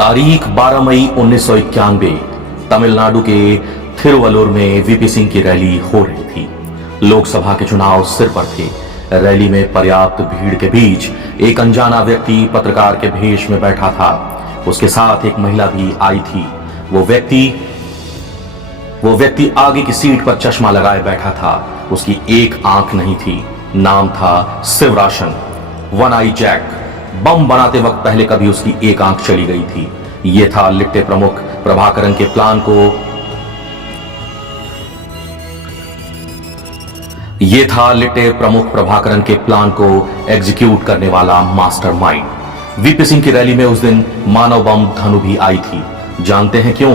तारीख 12 मई 1991 तमिलनाडु के थिरुवल्लुर में वीपी सिंह की रैली हो रही थी। लोकसभा के चुनाव सिर पर थे। रैली में पर्याप्त भीड़ के बीच एक अनजाना व्यक्ति पत्रकार के भेष में बैठा था। उसके साथ एक महिला भी आई थी। वो व्यक्ति आगे की सीट पर चश्मा लगाए बैठा था। उसकी एक आंख नहीं थी। नाम था शिवराशन, वन आई जैक। बम बनाते वक्त पहले कभी उसकी एक आंख चली गई थी। यह था लिट्टे प्रमुख प्रभाकरन के प्लान को एग्जीक्यूट करने वाला मास्टरमाइंड। वीपी सिंह की रैली में उस दिन मानव बम धनु भी आई थी। जानते हैं क्यों?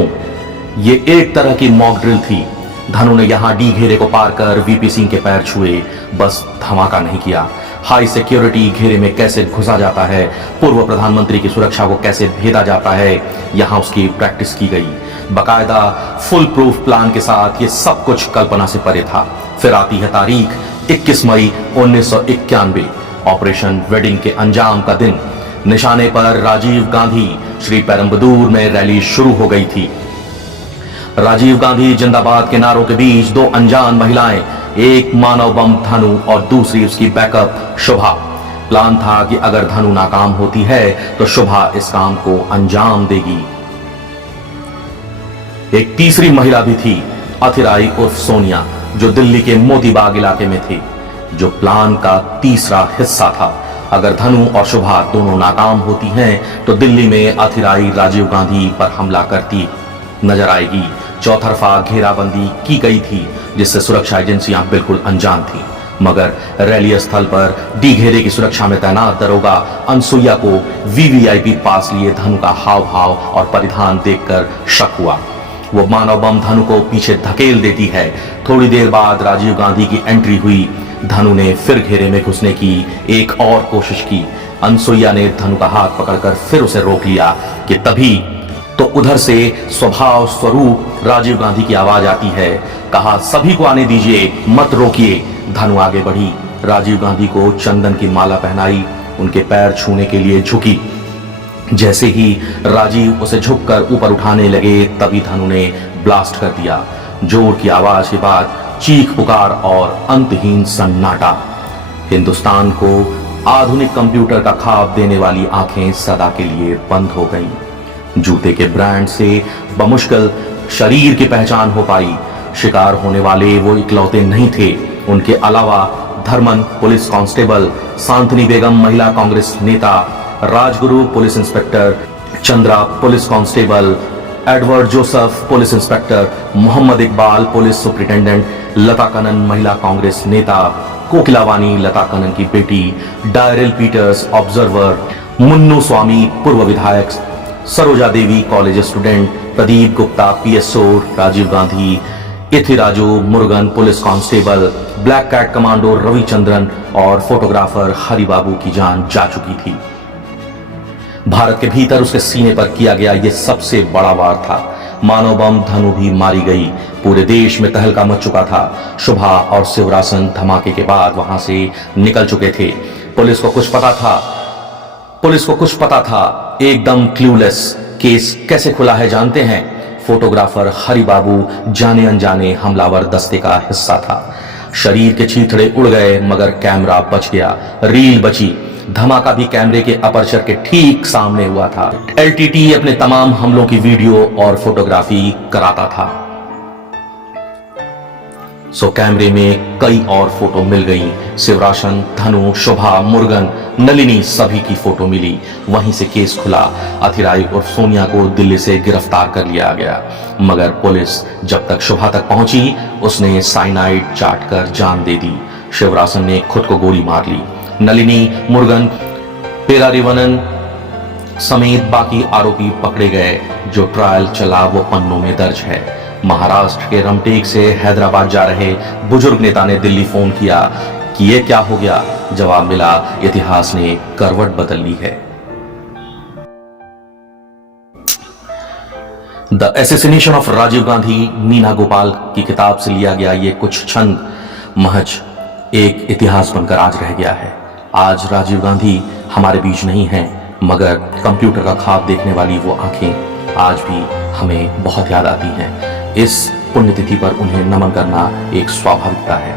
ये एक तरह की मॉक ड्रिल थी। धनु ने यहां डी घेरे को पार कर वीपी सिंह के पैर छुए, बस धमाका नहीं किया। हाई सिक्योरिटी घेरे में कैसे घुसा जाता है, पूर्व प्रधानमंत्री की सुरक्षा को कैसे भेदा जाता है, यहां उसकी प्रैक्टिस की गई। बकायदा फुल प्रूफ प्लान के साथ ये सब कुछ कल्पना से परे था। फिर आती है तारीख 21 मई 1991, ऑपरेशन वेडिंग के अंजाम का दिन। निशाने पर राजीव गांधी श्री पेरम्बदूर में रैली शुरू हो गई थी। राजीव गांधी जिंदाबाद के नारों के बीच दो अनजान महिलाएं, एक मानव बम धनु और दूसरी उसकी बैकअप शुभा। प्लान था कि अगर धनु नाकाम होती है तो शुभा इस काम को अंजाम देगी। एक तीसरी महिला भी थी, अथिराई उर्फ सोनिया, जो दिल्ली के मोतीबाग इलाके में थी, जो प्लान का तीसरा हिस्सा था। अगर धनु और शुभा दोनों नाकाम होती हैं तो दिल्ली में अथिराई राजीव गांधी पर हमला करती नजर आएगी। चौतरफा घेराबंदी की गई थी जिससे सुरक्षा एजेंसियां बिल्कुल अनजान थी। मगर रैली स्थल पर डी घेरे की सुरक्षा में तैनात दरोगा अनसुईया को वीवीआईपी पास लिए धनु का हाव भाव और परिधान देखकर शक हुआ। वो मानव बम धनु को पीछे धकेल देती है। थोड़ी देर बाद राजीव गांधी की एंट्री हुई। धनु ने फिर घेरे में घुसने की एक और कोशिश की। अनसुईया ने धनु का हाथ पकड़कर फिर उसे रोक लिया कि तभी तो उधर से स्वभाव स्वरूप राजीव गांधी की आवाज आती है। कहा, सभी को आने दीजिए, मत रोकिए। धनु आगे बढ़ी, राजीव गांधी को चंदन की माला पहनाई, उनके पैर छूने के लिए झुकी। जैसे ही राजीव उसे झुककर ऊपर उठाने लगे तभी धनु ने ब्लास्ट कर दिया। जोर की आवाज के बाद चीख पुकार और अंतहीन सन्नाटा। हिंदुस्तान को आधुनिक कंप्यूटर का ख्वाब देने वाली आंखें सदा के लिए बंद हो गईं। जूते के ब्रांड से बमुश्किल शरीर की पहचान हो पाई। शिकार होने वाले वो इकलौते नहीं थे। उनके अलावा धर्मन पुलिस कांस्टेबल, सांतनी बेगम महिला कांग्रेस नेता, Rajguru police inspector, Chandra police constable, Edward Joseph police inspector, Mohammad Iqbal police superintendent, Lata Kannan महिला कांग्रेस नेता, कोकिलावानी लता कनन की बेटी, Daryl Peters observer, Munnu Swamy पूर्व विधायक, Saroja Devi college student, Pradeep Gupta PSO Rajiv Gandhi, Ethiraju Murugan police constable, black cat commando Ravichandran और फोटोग्राफर हरिबाबू की जान जा चुकी थी। भारत के भीतर उसके सीने पर किया गया यह सबसे बड़ा वार था। मानव बम धनु भी मारी गई। पूरे देश में तहलका मच चुका था। शुभा और शिवरासन धमाके के बाद वहां से निकल चुके थे। पुलिस को कुछ पता था। एकदम क्लूलेस। केस कैसे खुला है जानते हैं? फोटोग्राफर हरिबाबू जाने अनजाने हमलावर दस्ते का हिस्सा था। शरीर के छींथड़े उड़ गए मगर कैमरा बच गया, रील बची। धमाका भी कैमरे के अपर्चर के ठीक सामने हुआ था। एलटीटी अपने तमाम हमलों की वीडियो और फोटोग्राफी कराता था। सो कैमरे में कई और फोटो मिल गई। शिवराशन, धनु, शुभा, मुरुगन, नलिनी सभी की फोटो मिली। वहीं से केस खुला। अथिराई और सोनिया को दिल्ली से गिरफ्तार कर लिया गया। मगर पुलिस जब तक शुभा तक पहुंची उसने साइनाइड चाट कर जान दे दी। शिवरासन ने खुद को गोली मार ली। नलिनी, मुरुगन, पेरारिवनन समेत बाकी आरोपी पकड़े गए। जो ट्रायल चला वो पन्नों में दर्ज है। महाराष्ट्र के रमटेक से हैदराबाद जा रहे बुजुर्ग नेता ने दिल्ली फोन किया कि ये क्या हो गया। जवाब मिला, इतिहास ने करवट बदल ली है। The assassination of Rajiv Gandhi Meena Gopal की किताब से लिया गया ये कुछ छंद महज एक इतिहास बनकर आज रह गया है। आज राजीव गांधी हमारे बीच नहीं हैं, मगर कंप्यूटर का ख्वाब देखने वाली वो आंखें आज भी हमें बहुत याद आती हैं। इस पुण्यतिथि पर उन्हें नमन करना एक स्वाभाविकता है।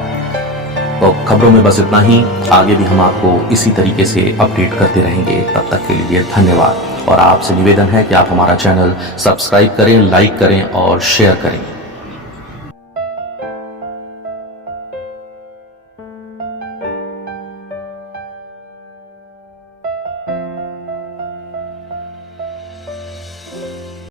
तो खबरों में बस इतना ही। आगे भी हम आपको इसी तरीके से अपडेट करते रहेंगे। तब तक के लिए धन्यवाद। और आपसे निवेदन है कि आप हमारा चैनल सब्सक्राइब करें, लाइक करें और शेयर करें।